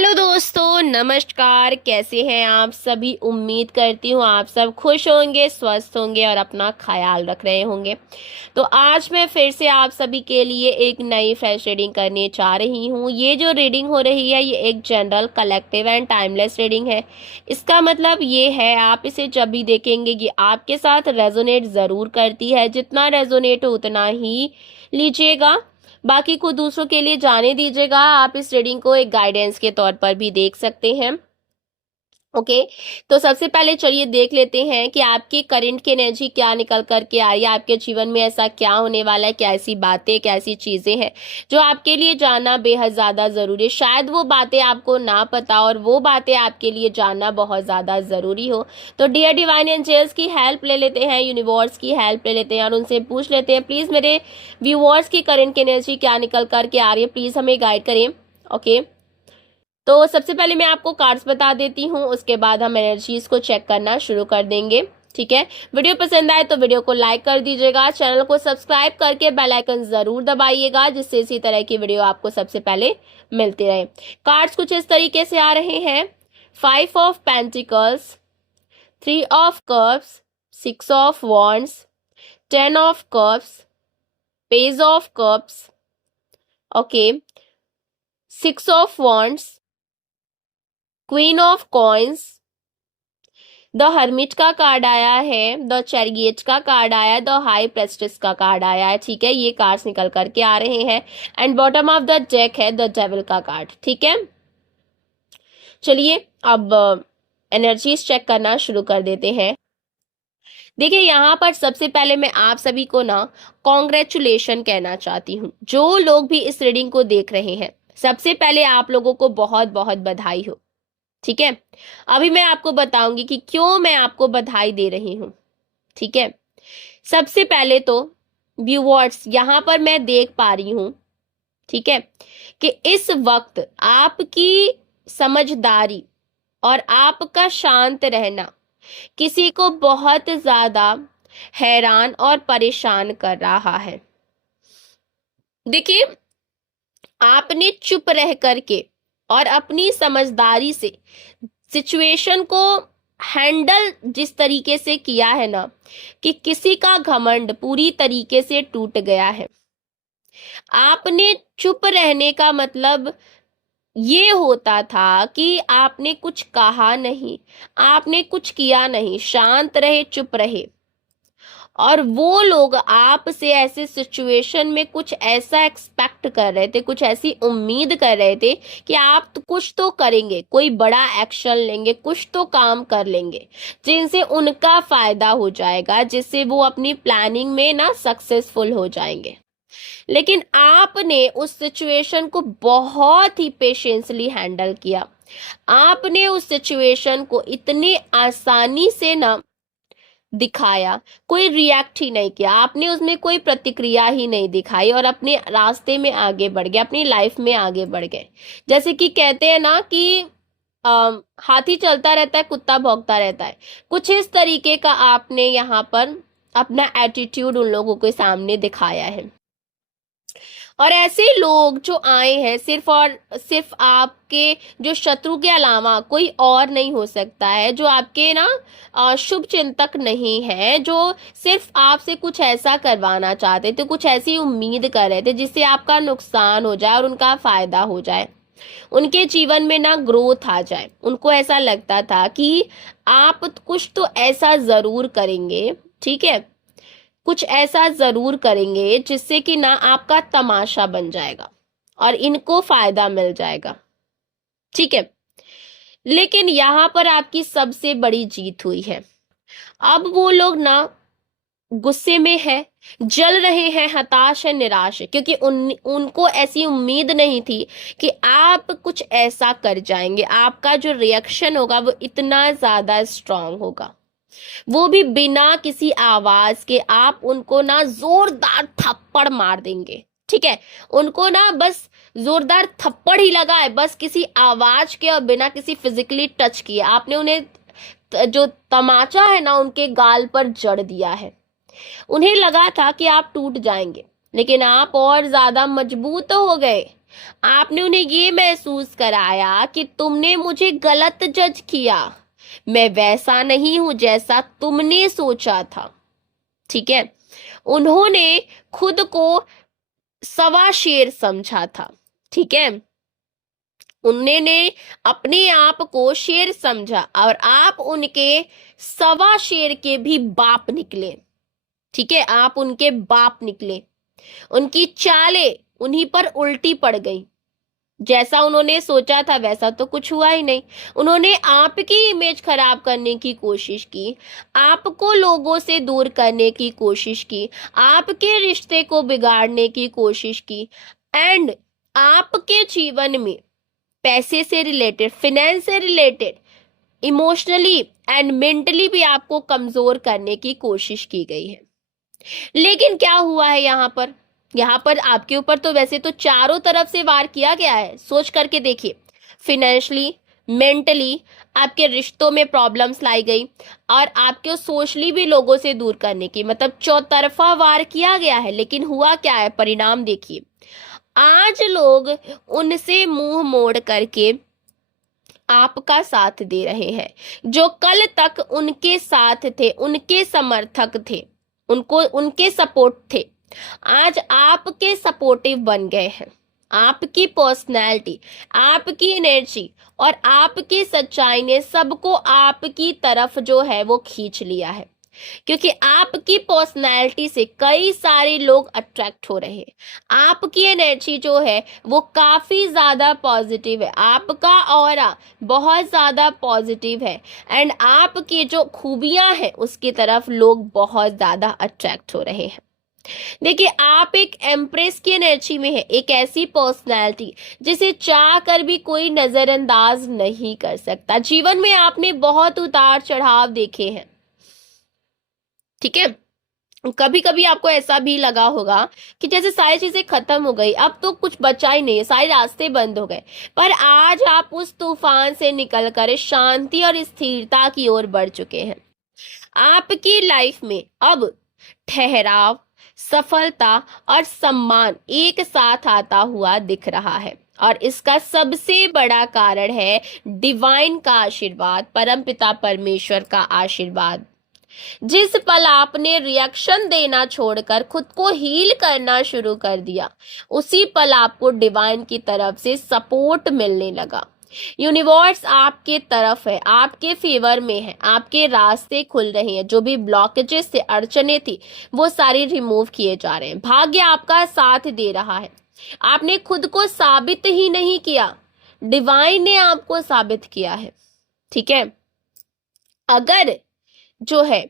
Hello दोस्तों, नमस्कार। कैसे हैं आप सभी? उम्मीद करती हूँ आप सब खुश होंगे, स्वस्थ होंगे और अपना ख्याल रख रहे होंगे। तो आज मैं फिर से आप सभी के लिए एक नई फ्रेश रीडिंग करने जा रही हूँ। ये जो रीडिंग हो रही है ये एक general, collective and timeless reading है। इसका मतलब ये है, आप इसे जब भी देखेंगे कि आपके साथ रेजोनेट ज़रूर करती है। जितना रेजोनेट हो उतना ही लीजिएगा, बाकी को दूसरों के लिए जाने दीजिएगा। आप इस रीडिंग को एक गाइडेंस के तौर पर भी देख सकते हैं। ओके, तो सबसे पहले चलिए देख लेते हैं कि आपकी करंट की एनर्जी क्या निकल करके आ रही है। आपके जीवन में ऐसा क्या होने वाला है, क्या ऐसी बातें, क्या ऐसी चीजें हैं जो आपके लिए जानना बेहद ज्यादा जरूरी है। शायद वो बातें आपको ना पता और वो बातें आपके लिए जानना बहुत ज्यादा जरूरी हो। तो डियर डिवाइन एंजल्स की हेल्प ले लेते हैं, यूनिवर्स की हेल्प ले लेते हैं और उनसे पूछ लेते हैं, प्लीज मेरे व्यूअर्स की करंट की एनर्जी क्या निकल करके आ रही है, प्लीज हमें गाइड करें। ओके, तो सबसे पहले मैं आपको कार्ड्स बता देती हूँ, उसके बाद हम एनर्जीज को चेक करना शुरू कर देंगे। ठीक है, वीडियो पसंद आए तो वीडियो को लाइक कर दीजिएगा, चैनल को सब्सक्राइब करके बेल आइकन जरूर दबाइएगा, जिससे इसी तरह की वीडियो आपको सबसे पहले मिलती रहे। कार्ड्स कुछ इस तरीके से आ रहे हैं: 5 of pentacles, 3 of cups, 6 of wands, 10 of cups, page of cups, okay, 6 of wands, queen of coins, the hermit का कार्ड आया है, द चैरियट का कार्ड आया है, द हाई प्रेस्टिस का कार्ड आया है। ठीक है, ये कार्ड्स निकल करके आ रहे हैं and bottom of the deck है द डेविल का कार्ड। ठीक है, चलिए अब एनर्जीज चेक करना शुरू कर देते हैं। देखिए, यहाँ पर सबसे पहले मैं आप सभी को ना कॉन्ग्रेचुलेशन कहना चाहती हूँ। जो लोग भी इस रीडिंग को देख रहे हैं, सबसे पहले आप लोगों को बहुत बहुत बधाई हो। ठीक है, अभी मैं आपको बताऊंगी कि क्यों मैं आपको बधाई दे रही हूं। ठीक है, सबसे पहले तो व्यूअर्स, यहां पर मैं देख पा रही हूं, ठीक है, कि इस वक्त आपकी समझदारी और आपका शांत रहना किसी को बहुत ज्यादा हैरान और परेशान कर रहा है। देखिए, आपने चुप रह करके और अपनी समझदारी से सिचुएशन को हैंडल जिस तरीके से किया है ना, कि किसी का घमंड पूरी तरीके से टूट गया है। आपने चुप रहने का मतलब ये होता था कि आपने कुछ कहा नहीं, आपने कुछ किया नहीं, शांत रहे, चुप रहे। और वो लोग आपसे ऐसे सिचुएशन में कुछ ऐसा एक्सपेक्ट कर रहे थे, कुछ ऐसी उम्मीद कर रहे थे कि आप तो कुछ तो करेंगे, कोई बड़ा एक्शन लेंगे, कुछ तो काम कर लेंगे जिनसे उनका फायदा हो जाएगा, जिससे वो अपनी प्लानिंग में ना सक्सेसफुल हो जाएंगे। लेकिन आपने उस सिचुएशन को बहुत ही पेशेंसली हैंडल किया। आपने उस सिचुएशन को इतनी आसानी से ना दिखाया, कोई रिएक्ट ही नहीं किया, आपने उसमें कोई प्रतिक्रिया ही नहीं दिखाई और अपने रास्ते में आगे बढ़ गए, अपनी लाइफ में आगे बढ़ गए। जैसे कि कहते हैं ना कि हाथी चलता रहता है, कुत्ता भौंकता रहता है, कुछ इस तरीके का आपने यहाँ पर अपना एटीट्यूड उन लोगों के सामने दिखाया है। और ऐसे लोग जो आए हैं, सिर्फ और सिर्फ आपके जो शत्रु के अलावा कोई और नहीं हो सकता है, जो आपके ना शुभ चिंतक नहीं है, जो सिर्फ आपसे कुछ ऐसा करवाना चाहते थे, कुछ ऐसी उम्मीद कर रहे थे जिससे आपका नुकसान हो जाए और उनका फायदा हो जाए, उनके जीवन में ना ग्रोथ आ जाए। उनको ऐसा लगता था कि आप कुछ तो ऐसा जरूर करेंगे, ठीक है, कुछ ऐसा जरूर करेंगे जिससे कि ना आपका तमाशा बन जाएगा और इनको फायदा मिल जाएगा। ठीक है, लेकिन यहाँ पर आपकी सबसे बड़ी जीत हुई है। अब वो लोग ना गुस्से में है, जल रहे हैं, हताश है, निराश है, क्योंकि उनको ऐसी उम्मीद नहीं थी कि आप कुछ ऐसा कर जाएंगे, आपका जो रिएक्शन होगा वो इतना ज्यादा स्ट्रांग होगा, वो भी बिना किसी आवाज के। आप उनको ना जोरदार थप्पड़ मार देंगे। ठीक है, उनको ना बस जोरदार थप्पड़ ही लगा है, बस किसी आवाज के और बिना किसी फिजिकली टच किए आपने उन्हें जो तमाचा है ना उनके गाल पर जड़ दिया है। उन्हें लगा था कि आप टूट जाएंगे, लेकिन आप और ज्यादा मजबूत हो गए। आपने उन्हें ये महसूस कराया कि तुमने मुझे गलत जज किया, मैं वैसा नहीं हूं जैसा तुमने सोचा था। ठीक है, उन्होंने खुद को सवा शेर समझा था। ठीक है, उन्होंने अपने आप को शेर समझा और आप उनके सवा शेर के भी बाप निकले। ठीक है, आप उनके बाप निकले। उनकी चालें उन्हीं पर उल्टी पड़ गई। जैसा उन्होंने सोचा था वैसा तो कुछ हुआ ही नहीं। उन्होंने आपकी इमेज खराब करने की कोशिश की, आपको लोगों से दूर करने की कोशिश की, आपके रिश्ते को बिगाड़ने की कोशिश की एंड आपके जीवन में पैसे से रिलेटेड, फाइनेंस से रिलेटेड, इमोशनली एंड मेंटली भी आपको कमजोर करने की कोशिश की गई है। लेकिन क्या हुआ है यहाँ पर आपके ऊपर तो वैसे तो चारों तरफ से वार किया गया है। सोच करके देखिए, फिनेंशियली, मेंटली आपके रिश्तों में प्रॉब्लम्स लाई गई और आपको सोशली भी लोगों से दूर करने की, मतलब चौतरफा वार किया गया है। लेकिन हुआ क्या है, परिणाम देखिए। आज लोग उनसे मुंह मोड़ करके आपका साथ दे रहे हैं। जो कल तक उनके साथ थे, उनके समर्थक थे, उनको उनके सपोर्ट थे, आज आपके सपोर्टिव बन गए हैं। आपकी पर्सनैलिटी, आपकी एनर्जी और आपकी सच्चाई ने सबको आपकी तरफ जो है वो खींच लिया है, क्योंकि आपकी पर्सनैलिटी से कई सारे लोग अट्रैक्ट हो रहे हैं। आपकी एनर्जी जो है वो काफी ज्यादा पॉजिटिव है, आपका ऑरा बहुत ज्यादा पॉजिटिव है एंड आपकी जो खूबियां हैं उसकी तरफ लोग बहुत ज्यादा अट्रैक्ट हो रहे हैं। देखिए, आप एक एम्प्रेस की एनर्जी में है, एक ऐसी पर्सनैलिटी जिसे चाह कर भी कोई नजरअंदाज नहीं कर सकता। जीवन में आपने बहुत उतार चढ़ाव देखे हैं। ठीक है, कभी कभी आपको ऐसा भी लगा होगा कि जैसे सारी चीजें खत्म हो गई, अब तो कुछ बचा ही नहीं है, सारे रास्ते बंद हो गए। पर आज आप उस तूफान से निकलकर शांति और स्थिरता की ओर बढ़ चुके हैं। आपकी लाइफ में अब ठहराव, सफलता और सम्मान एक साथ आता हुआ दिख रहा है और इसका सबसे बड़ा कारण है डिवाइन का आशीर्वाद, परमपिता परमेश्वर का आशीर्वाद। जिस पल आपने रिएक्शन देना छोड़कर खुद को हील करना शुरू कर दिया, उसी पल आपको डिवाइन की तरफ से सपोर्ट मिलने लगा। यूनिवर्स आपके तरफ है, आपके फेवर में है, आपके रास्ते खुल रहे हैं। जो भी ब्लॉकेजेस से अड़चने थी वो सारी रिमूव किए जा रहे हैं। भाग्य आपका साथ दे रहा है। आपने खुद को साबित ही नहीं किया, डिवाइन ने आपको साबित किया है। ठीक है, अगर जो है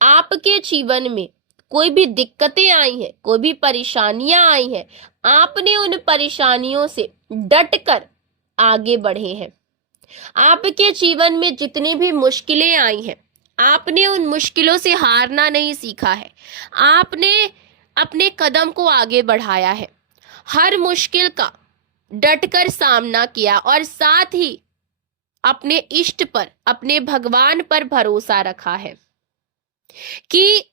आपके जीवन में कोई भी दिक्कतें आई हैं, कोई भी परेशानियां आई हैं, आपने उन परेशानियों से डटकर आगे बढ़े हैं। आपके जीवन में जितनी भी मुश्किलें आई हैं, आपने उन मुश्किलों से हारना नहीं सीखा है। आपने अपने कदम को आगे बढ़ाया है, हर मुश्किल का डटकर सामना किया और साथ ही अपने इष्ट पर, अपने भगवान पर भरोसा रखा है कि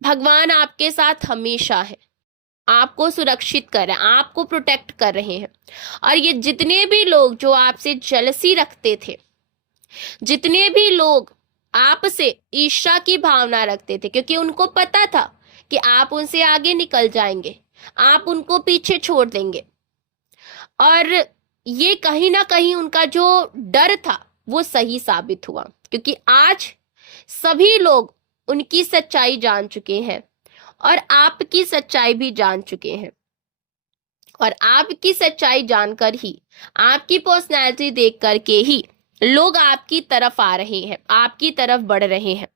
भगवान आपके साथ हमेशा है, आपको सुरक्षित कर रहे हैं, आपको प्रोटेक्ट कर रहे हैं। और ये जितने भी लोग जो आपसे जेलसी रखते थे, जितने भी लोग आपसे ईर्ष्या की भावना रखते थे, क्योंकि उनको पता था कि आप उनसे आगे निकल जाएंगे, आप उनको पीछे छोड़ देंगे, और ये कहीं ना कहीं उनका जो डर था वो सही साबित हुआ, क्योंकि आज सभी लोग उनकी सच्चाई जान चुके हैं और आपकी सच्चाई भी जान चुके हैं। और आपकी सच्चाई जानकर ही, आपकी पर्सनैलिटी देख करके ही लोग आपकी तरफ आ रहे हैं, आपकी तरफ बढ़ रहे हैं।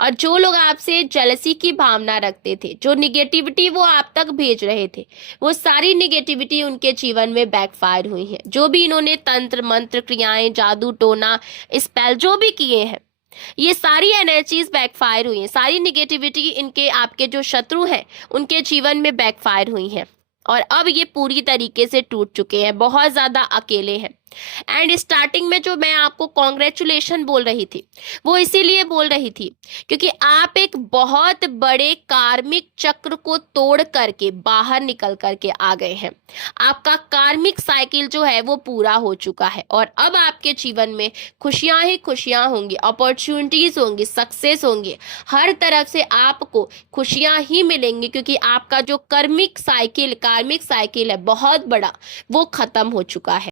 और जो लोग आपसे जेलसी की भावना रखते थे, जो निगेटिविटी वो आप तक भेज रहे थे, वो सारी निगेटिविटी उनके जीवन में बैकफायर हुई है। जो भी इन्होंने तंत्र मंत्र, क्रियाएं, जादू टोना, स्पेल जो भी किए हैं, ये सारी एनर्जीज बैकफायर हुई हैं। सारी निगेटिविटी इनके, आपके जो शत्रु हैं उनके जीवन में बैकफायर हुई हैं और अब ये पूरी तरीके से टूट चुके हैं, बहुत ज्यादा अकेले हैं। एंड स्टार्टिंग में जो मैं आपको कॉन्ग्रेचुलेशन बोल रही थी, वो इसीलिए बोल रही थी क्योंकि आप एक बहुत बड़े कार्मिक चक्र को तोड़ करके बाहर निकल करके आ गए हैं। आपका कार्मिक साइकिल जो है वो पूरा हो चुका है और अब आपके जीवन में खुशियां ही खुशियां होंगी, अपॉर्चुनिटीज होंगी, सक्सेस होंगे, हर तरफ से आपको खुशियां ही मिलेंगी क्योंकि आपका जो कार्मिक साइकिल है बहुत बड़ा, वो खत्म हो चुका है।